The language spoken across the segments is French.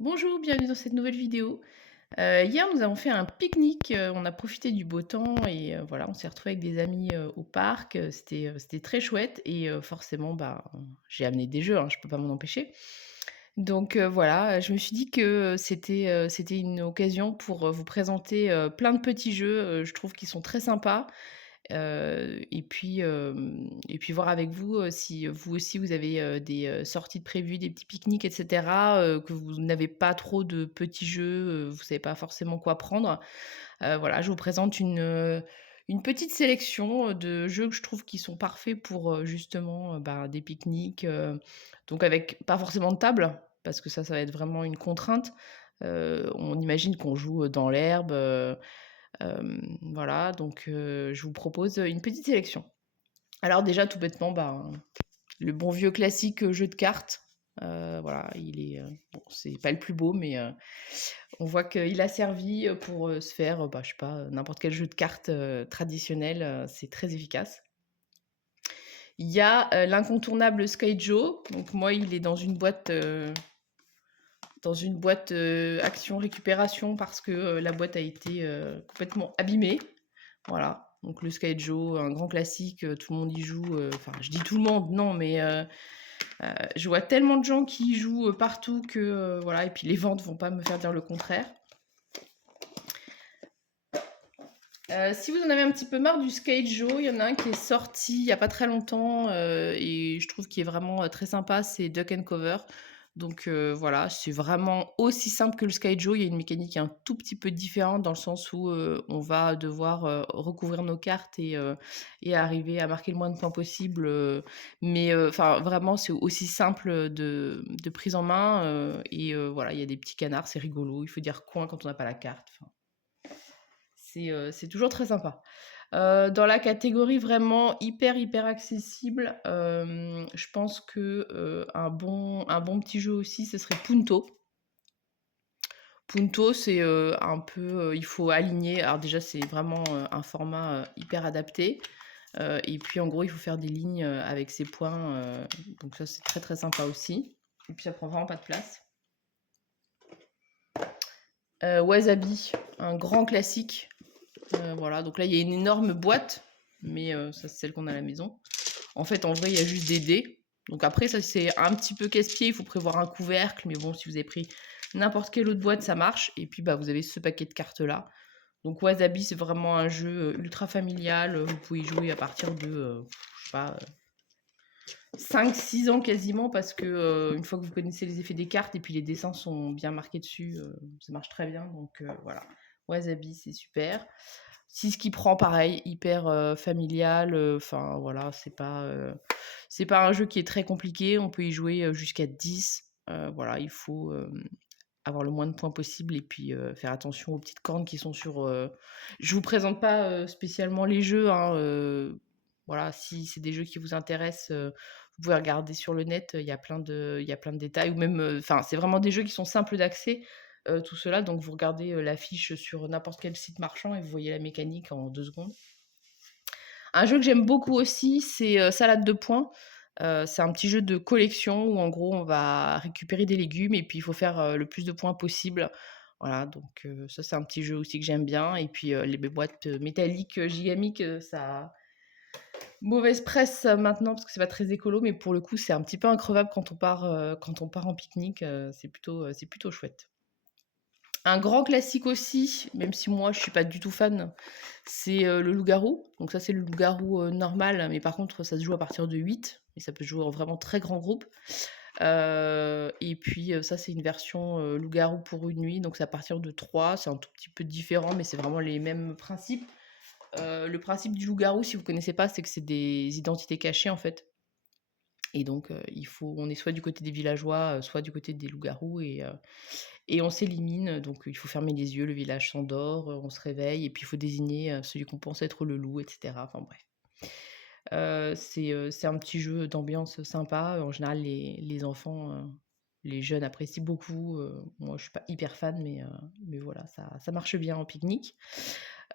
Bonjour, bienvenue dans cette nouvelle vidéo. Hier, nous avons fait un pique-nique, on a profité du beau temps et voilà, on s'est retrouvés avec des amis, au parc, c'était très chouette et forcément, bah, j'ai amené des jeux, hein, je peux pas m'en empêcher. Donc voilà, je me suis dit que c'était une occasion pour, vous présenter, plein de petits jeux, je trouve qu'ils sont très sympas. Et puis voir avec vous, si vous aussi vous avez, des, sorties de prévues, des petits pique-niques et cetera, que vous n'avez pas trop de petits jeux, vous savez pas forcément quoi prendre. Voilà, je vous présente une petite sélection, de jeux que je trouve qui sont parfaits pour, justement, bah, des pique-niques, donc avec pas forcément de table, parce que ça va être vraiment une contrainte. On imagine qu'on joue, dans l'herbe, voilà, donc je vous propose, une petite sélection. Alors déjà, tout bêtement, ben, le bon vieux classique, jeu de cartes, voilà, il est, bon, c'est pas le plus beau, mais on voit qu'il a servi, pour, se faire, bah, je sais pas, n'importe quel jeu de cartes, traditionnel, c'est très efficace. Il y a, l'incontournable Skyjo, donc moi, il est dans une boîte, action récupération parce que, la boîte a été, complètement abîmée. Voilà, donc le Skyjo, un grand classique, tout le monde y joue, enfin je dis tout le monde, non, mais je vois tellement de gens qui y jouent, partout que, voilà, et puis les ventes vont pas me faire dire le contraire. Si vous en avez un petit peu marre du Skyjo, il y en a un qui est sorti il y a pas très longtemps, et je trouve qu'il est vraiment, très sympa, c'est Duck and Cover. Donc voilà, c'est vraiment aussi simple que le Skyjo. Il y a une mécanique un tout petit peu différente dans le sens où, on va devoir, recouvrir nos cartes et arriver à marquer le moins de points possible, mais enfin vraiment c'est aussi simple, de prise en main, et voilà, il y a des petits canards, c'est rigolo. Il faut dire coin quand on n'a pas la carte, enfin c'est toujours très sympa. Dans la catégorie vraiment hyper, hyper accessible, je pense que, un bon petit jeu aussi, ce serait Punto. Punto, c'est, un peu, il faut aligner, alors déjà, c'est vraiment, un format, hyper adapté, et puis en gros, il faut faire des lignes, avec ses points, donc ça, c'est très, très sympa aussi, et puis ça prend vraiment pas de place. Wasabi, un grand classique. Voilà, donc là, il y a une énorme boîte, mais ça, c'est celle qu'on a à la maison. En fait, en vrai, il y a juste des dés. Donc après, ça, c'est un petit peu casse-pied. Il faut prévoir un couvercle. Mais bon, si vous avez pris n'importe quelle autre boîte, ça marche. Et puis, bah, vous avez ce paquet de cartes-là. Donc Wasabi, c'est vraiment un jeu ultra familial. Vous pouvez y jouer à partir de, je sais pas, 5-6 ans quasiment. Parce que une fois que vous connaissez les effets des cartes et puis les dessins sont bien marqués dessus, ça marche très bien. Donc voilà. Wasabi, c'est super. Si ce qui prend pareil, hyper, familial, enfin voilà, c'est pas un jeu qui est très compliqué, on peut y jouer, jusqu'à 10, voilà, il faut, avoir le moins de points possible et puis, faire attention aux petites cornes qui sont sur, je vous présente pas, spécialement les jeux, hein, voilà, si c'est des jeux qui vous intéressent, vous pouvez regarder sur le net, il y a plein de détails ou même, enfin, c'est vraiment des jeux qui sont simples d'accès, tout cela, donc vous regardez, la fiche sur n'importe quel site marchand et vous voyez la mécanique en 2 secondes. Un jeu que j'aime beaucoup aussi, c'est, Salade de points. C'est un petit jeu de collection où en gros on va récupérer des légumes et puis il faut faire, le plus de points possible. Voilà, donc ça c'est un petit jeu aussi que j'aime bien et puis, les boîtes, métalliques, Gigamic, ça a mauvaise presse, maintenant parce que c'est pas très écolo, mais pour le coup c'est un petit peu increvable quand on part en pique-nique, c'est plutôt chouette. Un grand classique aussi, même si moi je suis pas du tout fan, c'est, le loup-garou. Donc ça, c'est le loup-garou, normal, mais par contre, ça se joue à partir de 8 et ça peut se jouer en vraiment très grand groupe. Et puis, ça, c'est une version, loup-garou pour une nuit, donc c'est à partir de 3. C'est un tout petit peu différent, mais c'est vraiment les mêmes principes. Le principe du loup-garou, si vous connaissez pas, c'est que c'est des identités cachées, en fait. Et donc, on est soit du côté des villageois, soit du côté des loups-garous et on s'élimine, donc il faut fermer les yeux, le village s'endort, on se réveille et puis il faut désigner, celui qu'on pense être le loup et cetera. Enfin bref. C'est un petit jeu d'ambiance sympa. En général, les enfants, les jeunes apprécient beaucoup, moi je suis pas hyper fan mais voilà, ça marche bien en pique-nique.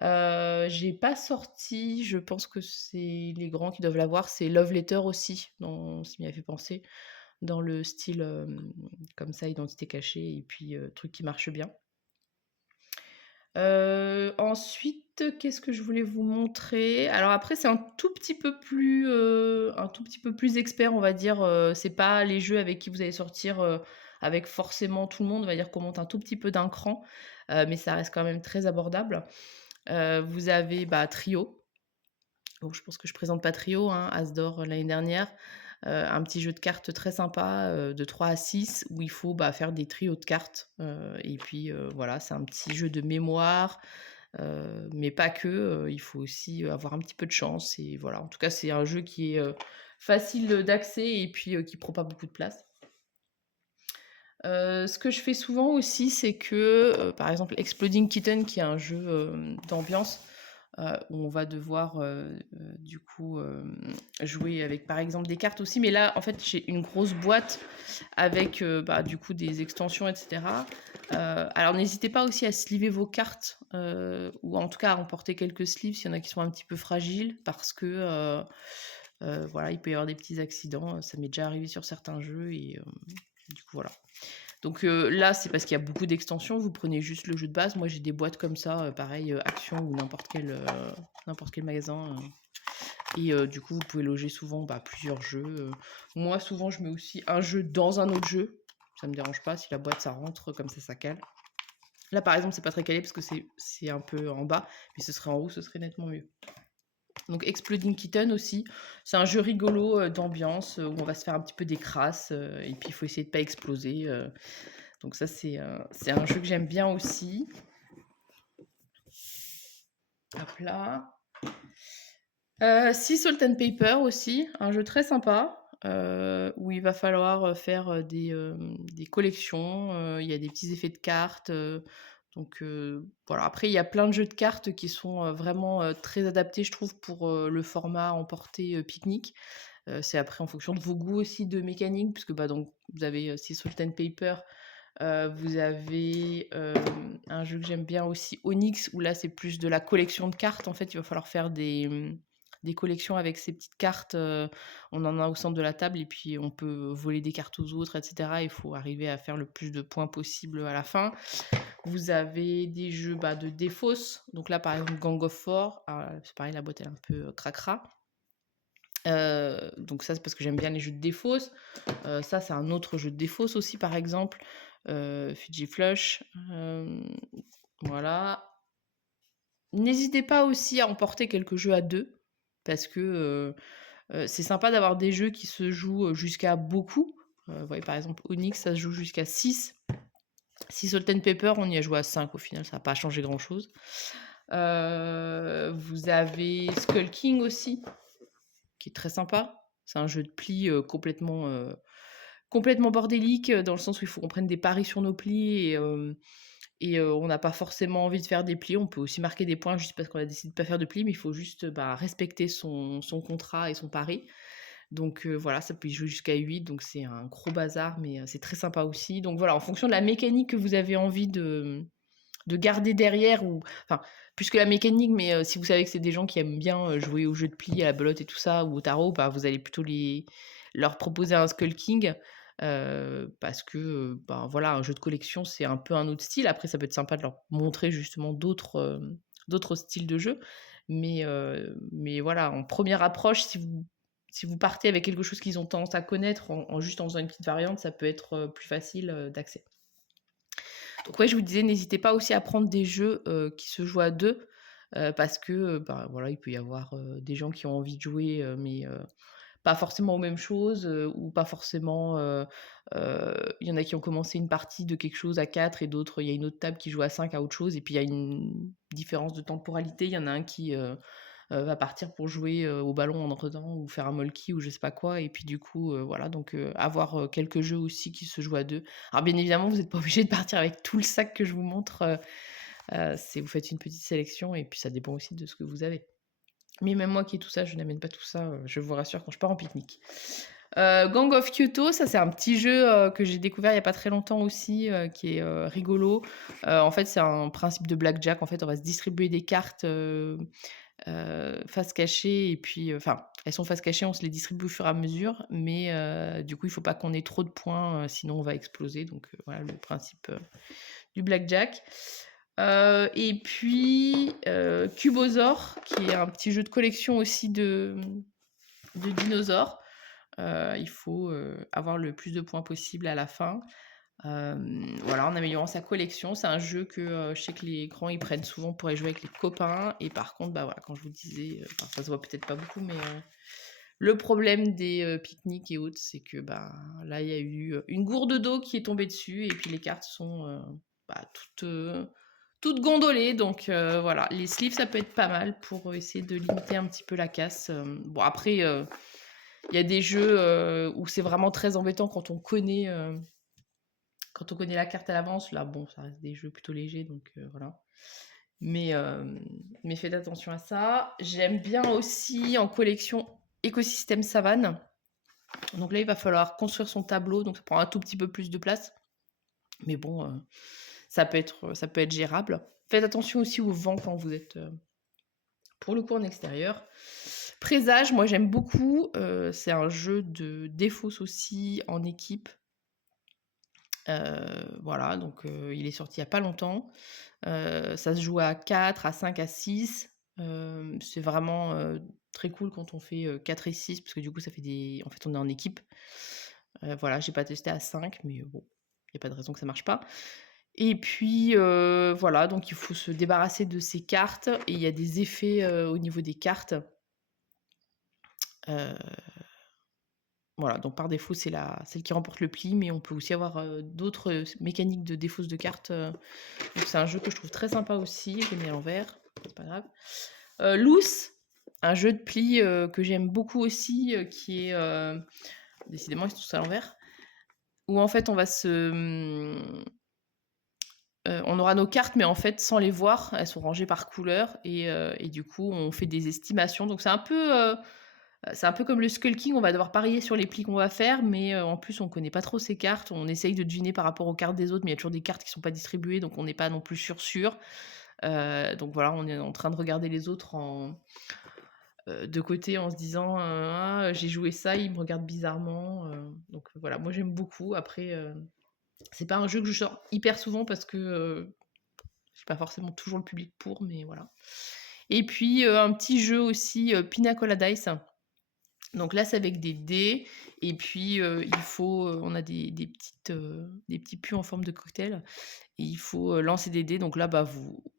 J'ai pas sorti, je pense que c'est les grands qui doivent l'avoir, c'est Love Letter aussi, dont ça m'y a fait penser. dans le style, comme ça, identité cachée et puis, truc qui marche bien. Ensuite, qu'est-ce que je voulais vous montrer? Alors après, c'est un tout petit peu plus expert, on va dire, c'est pas les jeux avec qui vous allez sortir, avec forcément tout le monde. On va dire qu'on monte un tout petit peu d'un cran, mais ça reste quand même très abordable. Vous avez, bah, Trio. Bon, je pense que je présente pas Trio, hein, As d'or l'année dernière. Un petit jeu de cartes très sympa, de 3 à 6 où il faut, bah, faire des trios de cartes, et puis, voilà, c'est un petit jeu de mémoire, mais pas que, il faut aussi, avoir un petit peu de chance et voilà. En tout cas, c'est un jeu qui est, facile, d'accès et puis, qui prend pas beaucoup de place. Ce que je fais souvent aussi, c'est que, par exemple, Exploding Kitten qui est un jeu, d'ambiance, où on va devoir, du coup, jouer avec, par exemple, des cartes aussi. Mais là, en fait, j'ai une grosse boîte avec, bah, du coup, des extensions et cetera. Alors n'hésitez pas aussi à sleever vos cartes, ou en tout cas à emporter quelques sleeves s'il y en a qui sont un petit peu fragiles parce que, voilà, il peut y avoir des petits accidents, ça m'est déjà arrivé sur certains jeux et du coup, voilà. Donc là, c'est parce qu'il y a beaucoup d'extensions, vous prenez juste le jeu de base. Moi, j'ai des boîtes comme ça, pareil, Action ou n'importe quel magasin, et du coup, vous pouvez loger souvent, bah, plusieurs jeux, Moi, souvent, je mets aussi un jeu dans un autre jeu. Ça me dérange pas si la boîte, ça rentre, comme ça cale. Là, par exemple, c'est pas très calé parce que c'est un peu en bas, mais ce serait en haut, ce serait nettement mieux. Donc Exploding Kitten aussi, c'est un jeu rigolo, d'ambiance, où on va se faire un petit peu des crasses, et puis il faut essayer de pas exploser, donc ça, c'est un jeu que j'aime bien aussi. Hop là. Sea Salt and Paper aussi, un jeu très sympa, où il va falloir, faire, des collections, il y a des petits effets de cartes, donc voilà. Après, il y a plein de jeux de cartes qui sont, vraiment, très adaptés, je trouve, pour, le format emporter, pique-nique. C'est après en fonction de vos goûts aussi de mécanique puisque, bah, donc vous avez, Sea Salt and Paper. Vous avez, un jeu que j'aime bien aussi, Onyx, où là, c'est plus de la collection de cartes. En fait, il va falloir faire des collections avec ces petites cartes, on en a au centre de la table et puis on peut voler des cartes aux autres et cetera. Il faut arriver à faire le plus de points possible à la fin. Vous avez des jeux, bah, de défausse. Donc là, par exemple, Gang of Four, c'est pareil, la boîte elle est un peu, cracra. Donc ça, c'est parce que j'aime bien les jeux de défausse. Ça, c'est un autre jeu de défausse aussi, par exemple, Fiji Flush, voilà. N'hésitez pas aussi à emporter quelques jeux à 2 parce que, c'est sympa d'avoir des jeux qui se jouent, jusqu'à beaucoup. Vous voyez, par exemple, Onyx, ça se joue jusqu'à 6. Si Salt and Pepper, on y a joué à 5 au final, ça a pas changé grand-chose. Vous avez Skull King aussi, qui est très sympa. C'est un jeu de plis, complètement bordélique, dans le sens où il faut qu'on prenne des paris sur nos plis et on n'a pas forcément envie de faire des plis. On peut aussi marquer des points juste parce qu'on a décidé de pas faire de plis, mais il faut juste, bah, respecter son contrat et son pari. Donc voilà, ça peut y jouer jusqu'à 8, donc c'est un gros bazar, mais c'est très sympa aussi. Donc voilà, en fonction de la mécanique que vous avez envie de garder derrière ou enfin, plus que la mécanique, mais si vous savez que c'est des gens qui aiment bien, jouer aux jeux de plis, à la belote et tout ça ou au tarot, bah, vous allez plutôt leur proposer un Skull King, parce que, ben, voilà, un jeu de collection, c'est un peu un autre style. Après, ça peut être sympa de leur montrer justement d'autres styles de jeux, mais voilà, en première approche, si vous partez avec quelque chose qu'ils ont tendance à connaître en juste en faisant une petite variante, ça peut être, plus facile, d'accès. Donc ouais, je vous disais, n'hésitez pas aussi à prendre des jeux, qui se jouent à 2, parce que, bah, voilà, il peut y avoir, des gens qui ont envie de jouer, mais pas forcément aux mêmes choses, ou pas forcément, il y en a qui ont commencé une partie de quelque chose à 4 et d'autres, il y a une autre table qui joue à 5 à autre chose et puis il y a une différence de temporalité. Il y en a un qui, va partir pour jouer, au ballon entre-temps ou faire un molki ou je sais pas quoi et puis du coup, voilà donc avoir, quelques jeux aussi qui se jouent à 2. Alors bien évidemment, vous êtes pas obligé de partir avec tout le sac que je vous montre, c'est vous faites une petite sélection et puis ça dépend aussi de ce que vous avez. Mais même moi qui ai tout ça, je n'amène pas tout ça, je vous rassure quand je pars en pique-nique. Gang of Kyoto, ça c'est un petit jeu, que j'ai découvert il y a pas très longtemps aussi, qui est, rigolo. En fait, c'est un principe de blackjack. En fait, on va se distribuer des cartes, face cachée et puis, enfin, elles sont face cachée, on se les distribue au fur et à mesure, mais du coup, il faut pas qu'on ait trop de points, sinon on va exploser, donc voilà le principe, du blackjack. Et puis, Cubosaur, qui est un petit jeu de collection aussi de dinosaures. Il faut, avoir le plus de points possible à la fin. Voilà, en améliorant sa collection. C'est un jeu que, je sais que les grands, ils prennent souvent pour aller jouer avec les copains et par contre, bah, voilà, quand je vous disais, enfin, ça se voit peut-être pas beaucoup, mais le problème des, pique-niques et autres, c'est que, bah, là, il y a eu, une gourde d'eau qui est tombée dessus et puis les cartes sont, bah, toutes gondolées donc voilà. Les sleeves, ça peut être pas mal pour, essayer de limiter un petit peu la casse, bon après, il y a des jeux, où c'est vraiment très embêtant quand on connaît la carte à l'avance. Là, bon, ça reste des jeux plutôt légers, donc voilà. Mais faites attention à ça. J'aime bien aussi en collection Écosystème Savane. Donc là, il va falloir construire son tableau, donc ça prend un tout petit peu plus de place. Mais bon, ça peut être gérable. Faites attention aussi au vent quand vous êtes pour le coup en extérieur. Présage, moi j'aime beaucoup. C'est un jeu de défausse aussi en équipe. Voilà, donc il est sorti il y a pas longtemps. Ça se joue à 4, à 5, à 6. C'est vraiment, très cool quand on fait, 4 et 6 parce que du coup ça fait des en fait on est en équipe. Voilà, j'ai pas testé à 5 mais bon, il y a pas de raison que ça marche pas. Et puis, voilà, donc il faut se débarrasser de ces cartes et il y a des effets, au niveau des cartes. Heu, voilà, donc par défaut, c'est celle qui remporte le pli, mais on peut aussi avoir, d'autres, mécaniques de défausse de cartes, donc c'est un jeu que je trouve très sympa aussi. Je l'ai mis à l'envers, c'est pas grave. Loose, un jeu de pli, que j'aime beaucoup aussi, qui est, décidément ils sont tous à l'envers, où en fait on va on aura nos cartes, mais en fait sans les voir, elles sont rangées par couleur et du coup on fait des estimations. Donc c'est un peu comme le Skull King, on va devoir parier sur les plis qu'on va faire, mais en plus on connaît pas trop ces cartes. On essaye de deviner par rapport aux cartes des autres, mais il y a toujours des cartes qui sont pas distribuées, donc on n'est pas non plus sûr. Donc voilà, on est en train de regarder les autres de côté en se disant, «Ah, j'ai joué ça, il me regarde bizarrement», donc voilà, moi j'aime beaucoup. Après, c'est pas un jeu que je sors hyper souvent parce que, j'ai pas forcément toujours le public pour, mais voilà. Et puis, un petit jeu aussi, Pina Colada Dice. Donc là, c'est avec des dés et puis, on a des petits puits en forme de cocktail et il faut, lancer des dés. Donc là, bah,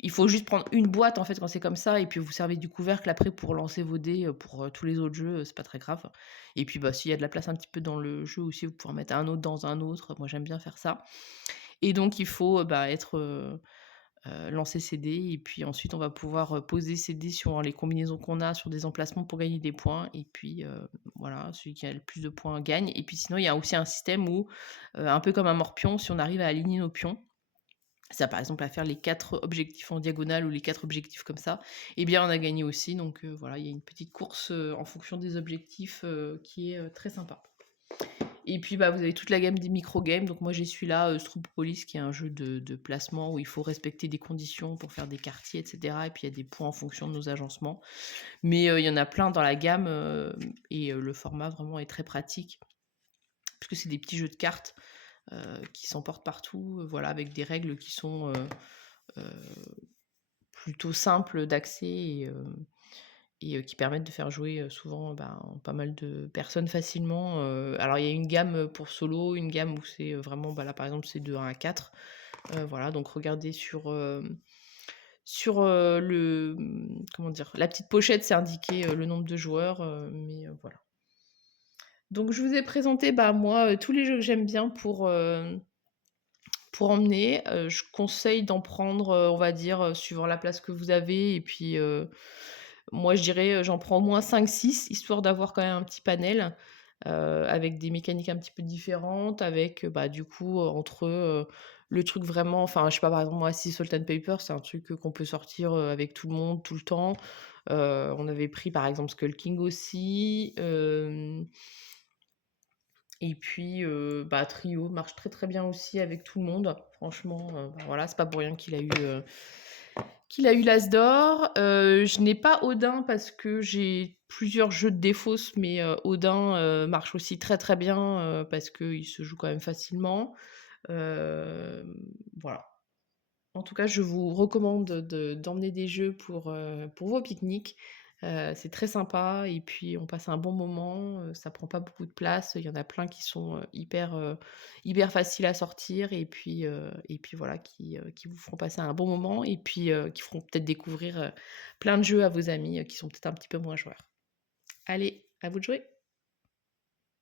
il faut juste prendre une boîte, en fait, quand c'est comme ça et puis vous servez du couvercle après pour lancer vos dés, pour, tous les autres jeux, c'est pas très grave. Et puis, bah, s'il y a de la place un petit peu dans le jeu aussi, vous pouvez en mettre un autre dans un autre. Moi, j'aime bien faire ça. Et donc il faut, bah, lancer ses dés et puis ensuite on va pouvoir, poser ses dés sur les combinaisons qu'on a sur des emplacements pour gagner des points et puis, voilà, celui qui a le plus de points gagne et puis sinon il y a aussi un système où, un peu comme un morpion, si on arrive à aligner nos pions, ça par exemple à faire les 4 objectifs en diagonale ou les 4 objectifs comme ça, eh bien on a gagné aussi donc voilà, il y a une petite course, en fonction des objectifs, qui est, très sympa. Et puis, bah, vous avez toute la gamme des micro-games. Donc moi, j'ai celui-là, Strobopolis, qui est un jeu de placement où il faut respecter des conditions pour faire des quartiers, et cetera. Et puis, il y a des points en fonction de nos agencements. Mais il y en a plein dans la gamme et le format vraiment est très pratique puisque c'est des petits jeux de cartes qui s'emportent partout, voilà, avec des règles qui sont euh, plutôt simples d'accès et qui permettent de faire jouer, souvent, ben, pas mal de personnes facilement, alors il y a une gamme, pour solo, une gamme où c'est, vraiment, bah, là, par exemple, c'est de 1 à 4, voilà, donc regardez comment dire? La petite pochette, c'est indiqué, le nombre de joueurs, mais voilà. Donc je vous ai présenté, bah, moi, tous les jeux que j'aime bien pour emmener. Je conseille d'en prendre, on va dire, suivant la place que vous avez et puis, moi je dirais, j'en prends au moins 5-6 histoire d'avoir quand même un petit panel, avec des mécaniques un petit peu différentes, avec, bah, du coup, entre, le truc vraiment enfin, je sais pas, par exemple, moi, Sea Salt and Paper, c'est un truc, qu'on peut sortir, avec tout le monde, tout le temps. On avait pris, par exemple, Skull King aussi, et puis, bah, Trio marche très, très bien aussi avec tout le monde. Franchement, bah, voilà, c'est pas pour rien qu'il a eu, Qu'il a eu l'As d'or, je n'ai pas Odin parce que j'ai plusieurs jeux de défausse, mais Odin, marche aussi très, très bien, parce qu'il se joue quand même facilement. Hem, voilà. En tout cas, je vous recommande d'emmener des jeux pour vos pique-niques. C'est très sympa et puis on passe un bon moment, ça prend pas beaucoup de place. Il y en a plein qui sont, hyper faciles à sortir et puis voilà, qui vous feront passer un bon moment et puis, qui feront peut-être découvrir, plein de jeux à vos amis, qui sont peut-être un petit peu moins joueurs. Allez, à vous de jouer!